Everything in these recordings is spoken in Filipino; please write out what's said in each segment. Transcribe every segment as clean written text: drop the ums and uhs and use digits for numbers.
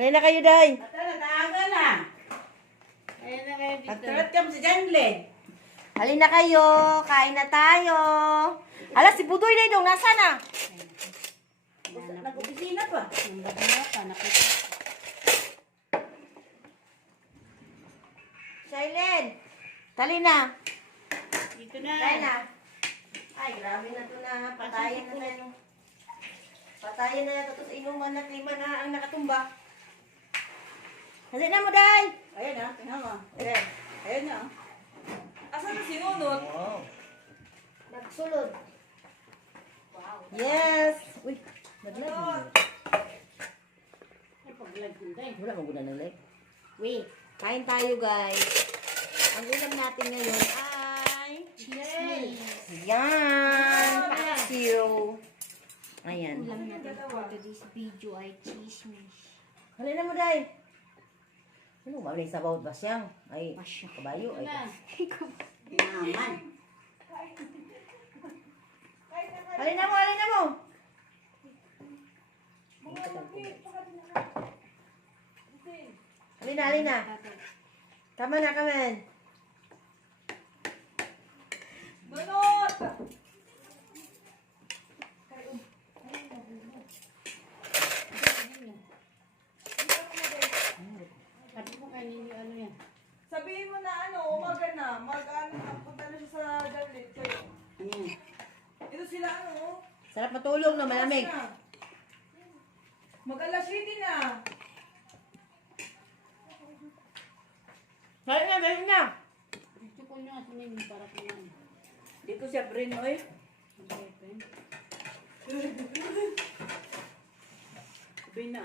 Halina na kayo, Day. Nataaga na. Ayan na kayo dito. Nagtulat ka mo sa Janglin. Halina kayo. Kain na tayo. Hala, si Budoy, Day, dong. Nasaan na? Nag-opisina pa. Nagbabalata. Nakita. Shailen. Tali na. Dito na. Kain na. Ay, grabe na to na. Patayin na tayo. Patayin na ito. Tapos inuman na klima na ang nakatumba. Halina mo, Day. Ayan na, tingnan mo. Ayan. Ayan na. Asan na sinunod? Wow. Nagsulod. Wow. Yes. Uy, naglag. Ay, pag-live ko tayo. Wala kang guna ng like. Wait, kain tayo, guys. Ang ulam natin ngayon ay Cheese. yan, paksiw. Ayan. Ulam natin for today's video ay chismis. Halina mo, Day. Ano ba? May sabaw ba siyang? Ay, Masya. kabayo. Ay, Naman. halina mo, halina mo. Halina, halina. Come on na, come on. Bunot! Sabi ko kayo ninyo ano yan. Sabihin mo na umaga na, punta na siya sa Janglin kayo. Ito sila Sarap matulog na, malamig. Mag-alas 7 na. Halina, halina. Gusto ko nyo kasi ninyo para kumain. Dito siya, Brin, oy. Okay, friend. Sabi na.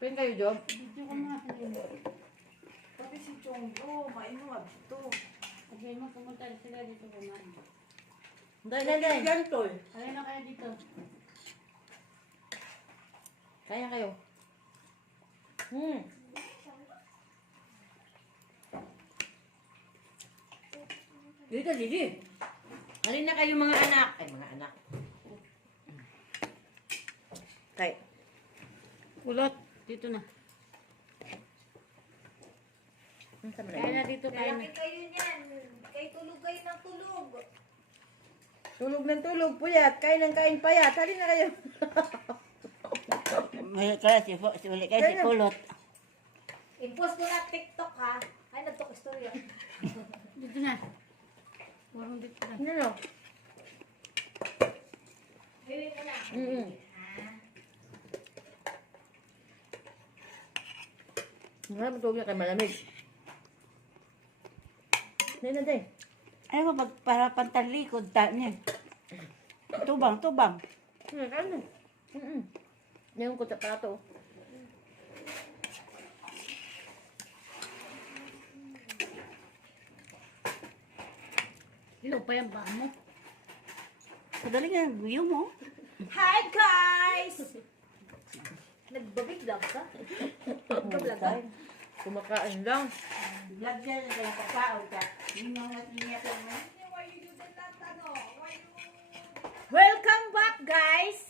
Pin kayo, Job. Gusto ko nga sa ninyo. Pati si Chonggo, mainuwag ito. Okay mo, pumunta sila dito kumain. Day, day, day. Ganto eh. Kaya na kayo dito. Kaya kayo. Dito, Gigi. Halina kayo mga anak. Ay, mga anak. Kay. Kulot. Dito na. Saan mo Kaya na na dito kayo na. kayo niyan. Kayo tulog kayo ng tulog. Tulog ng tulog, puyat. Kain ng kain, payat. Halina kayo. May kaya si Uli kaya si Kulot. I-post mo na TikTok ha. Ay, nagtok istorya. Dito na. Warong dito na. Ano no? Hiwi mo na. Marami matulog kay malamig. Day na, day. Ano ba para pantalikod ta niya? Tubang, tubang. Ano? Ngayon ko sa plato. Dilo pa yung bahan mo. Sadali nga, guyo mo. Hi guys! Nagbabiglag ka? Nagbablog ka? Kumakain lang. Vlog niya na kaya kakao ka. Yung mga niya ka mo. Welcome back guys!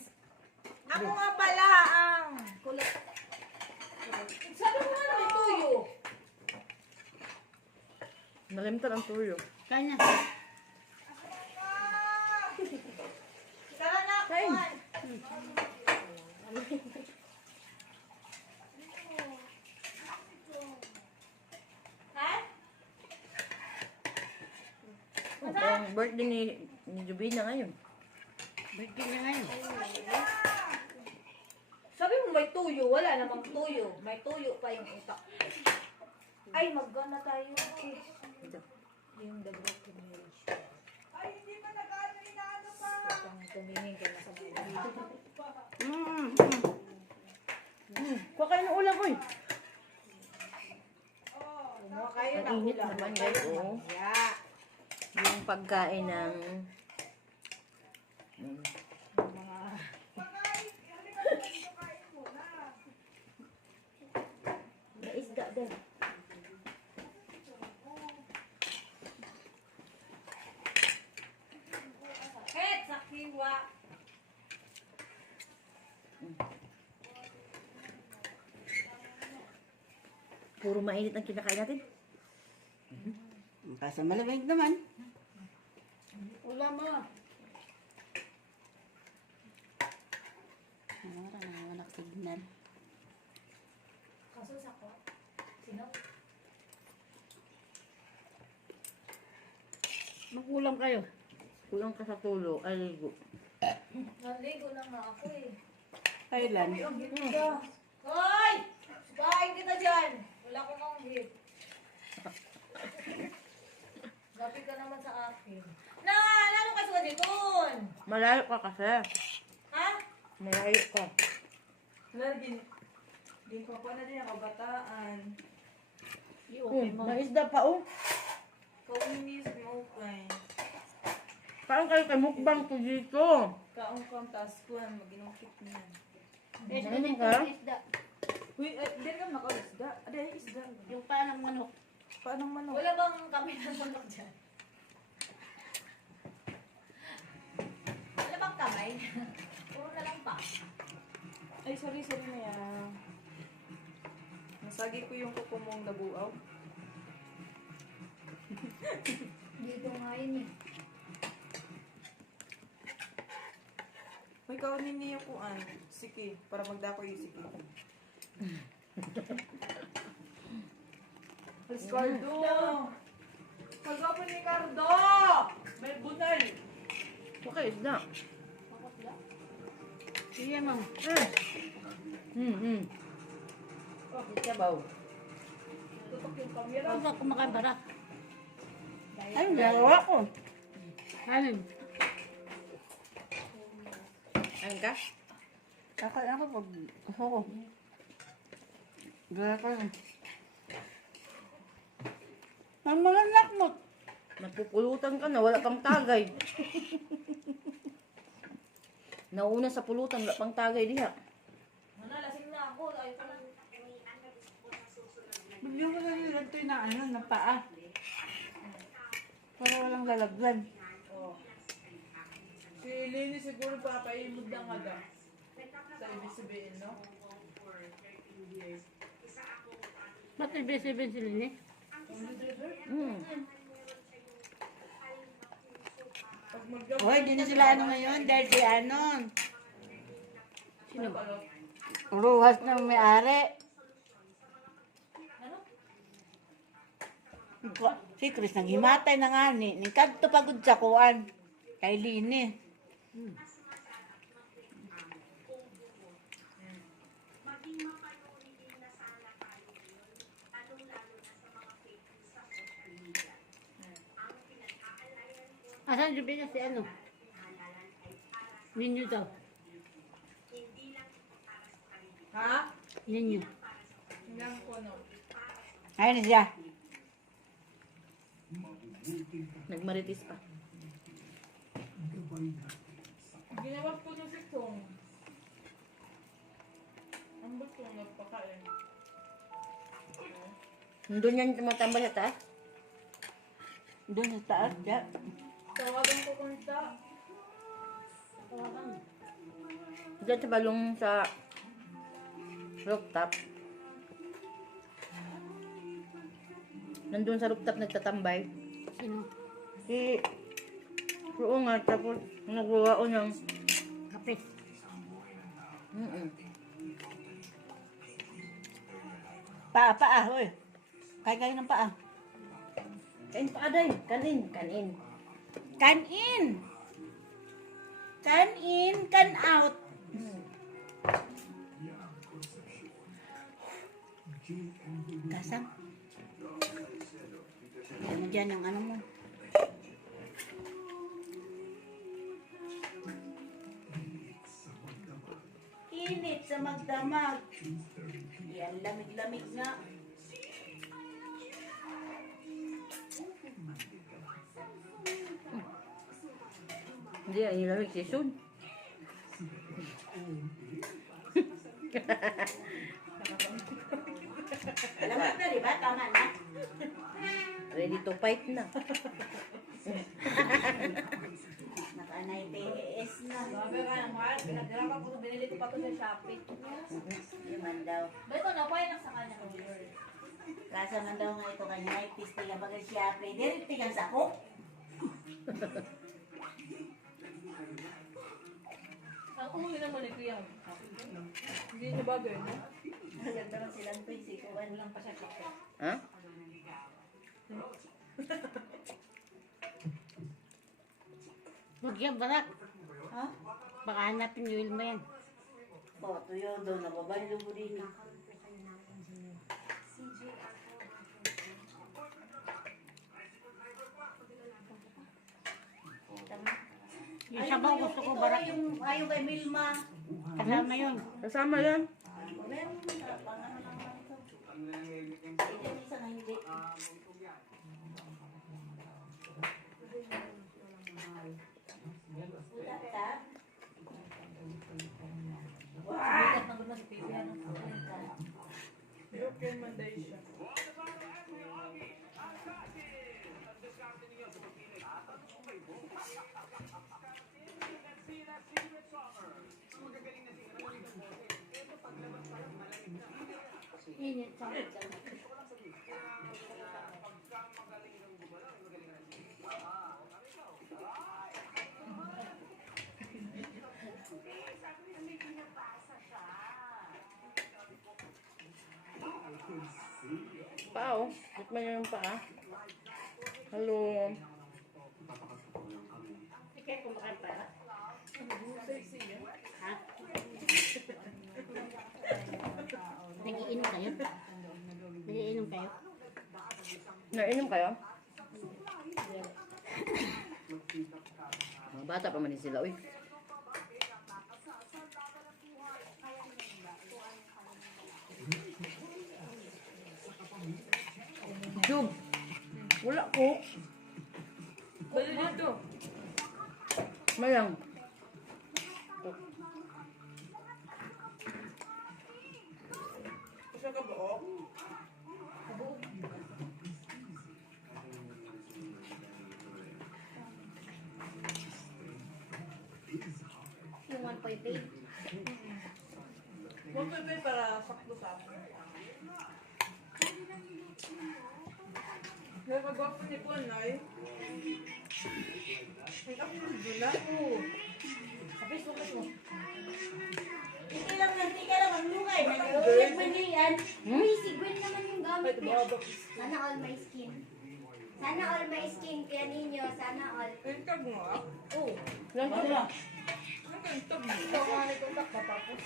Ako nga pala ang kulot. Sabi mo nga may tuyo. Nalimtan ang tuyo. Kaya na. Tara na, Kain. kuhan. Ha? Ang birthday ni Jubina ngayon. Birthday niya ngayon. Sabi mo may tuyo, wala namang tuyo. May tuyo pa yung utak. Ay, mag-gana tayo. Yung the broken marriage. Ay, hindi pa nag-ano inaano pa. Itong tumingin ka na sa mga. Kuha kayo ng ulam, boy. Kumuha kayo Ang ng init ulam. naman, guys, oh. Yeah. Yung pagkain ng... May isda din. Sakit sa kiwa. Puro mainit ang kinakain natin. Kaso malamig naman. Ulam mo. Ano ka na nagsignal? Kaso sa ko. Sino? Mag-ulam kayo. Kulang ka sa tulo, ay ligo. Naligo na nga ako eh. Kailan? Hoy! Subahin kita dyan! Wala ko kang hit. Gabi ka naman sa akin. Na! Lalo ka sa dikon! Malayo ka kasi. Ha? Malayo ka. Wala, din ko pa na din ang kabataan. I-okay mo. May isda pa oh. Kauminis mo kay. Parang kayo kay mukbang ko dito. Kaong kang taskuan, mag-inukit niyan. Isda Ano din ka? ka? Isda. Uy, di ka naka-isda. Aday, isda. Yung panang manok. Paano manok? Wala bang kami ng manok dyan? Wala bang kamay? Puro na lang pa. Ay, sorry na yan. Nasagi ko yung kuko mong nabuaw. Dito nga yun eh. May kaunin niyo kuan. Sige, para magdako yung sige. Ricardo! Magapon ni Ricardo! May bunal! Okay, isda. Sige, ma'am. Okay, sabaw. Tutok yung kamera. Huwag ka kumakain barak. Ay, nagawa ko. Alin? Ayun ka? Kakain ako pag gusto ko. Gaya ko yun. Ang mga lakmot. Nagpupulutan ka na, wala pang tagay. Nauna sa pulutan, wala pang tagay diha. Ano, lasing na ako. Ayaw ko lang. Bigyan ko na nila ito na ano, na paa. Para walang lalagyan. Si Lini siguro papaimod na nga daw. Sa ibig sabihin, no? Ba't ibig-ibig sila ni? Pag mag-gawin, Hoy, di na sila ano ngayon, dahil si Anon. Sino? Ruhas na may-ari. Si Chris nang himatay na nga ni. Kadto pagod sa kuan. Kay Lini. Asan yung bigas si ano? Ninyo daw. ha? Ninyo. Hanggang ko, no? Ayun na siya. Nagmaritis pa. Ginawa ko na si Tong. Ang ba't kong nagpakain? Nandun yan tumatambal sa taas. Doon sa taas siya. Tawagan ko kung sa... Diyan sa balong sa rooftop. Nandun sa rooftop nagtatambay. Sino? Si... Oo nga, tapos nagwawao ng... Kape. Paa, hoy. Kaya kayo ng paa. Kain pa aday. Kanin. Kanin! Kanin, kan out. Kasam. Ano dyan ang ano mo? Init sa magdamag. Yan, lamig-lamig nga. Hindi, ang ilamig si Sun. Lamig na, di ba? Tama na. Ready to fight na. Naka-anay TS na. Sabi ka ng mahal. Pinagdala pa ko. Binili ko pa to sa Shopee. Di man daw. Ba ito, nakuha lang sa kanya. Kasa man daw nga ito kanya, itis tiga bagay siya, pwede tigang sako. Ang uli naman ito yan. Hindi niya bagay, no? Ang ganda lang silang pisikuan lang pa siya. Ha? Huwag yan, barak. Ha? Baka hanapin yung ilma yan. O, tuyo daw, nababalo mo din. Yung sabaw gusto ko, barak. Ayaw kay Milma. Kasama yun. Kasama yan. Meron na, pangano lang lang ito. Yan isa na hindi. Wala ka? Bigat na gano'n si Pipi, ano? Okay, manday siya. Init sa Pao. Tikman niyo yung paa. Hello. Ikaw kumakain pa. Ha? Nagiinom kayo? Nagiinom kayo? Nainom kayo? Mga bata pa man din sila, uy. Jug. Wala ko. Dali dito. Mayang. Isa ka ba, oh? Yung 1.8. Huwag mo ito para sakto sa akin. Nakagwapo ni Punay. Ay, ako doon na. Kapis mo, kapis mo. Hindi lang maglungay. Nag-uuyag manian. Uy, si Gwen naman yung gamit Ay, niya. tumabak. Sana all my skin. Sana all my skin, kaya ninyo, sana all. Intag mo, ah. Oh, Lang wala. Ang intag mo. Ito nga nito tak matapos.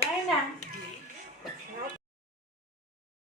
Wala na.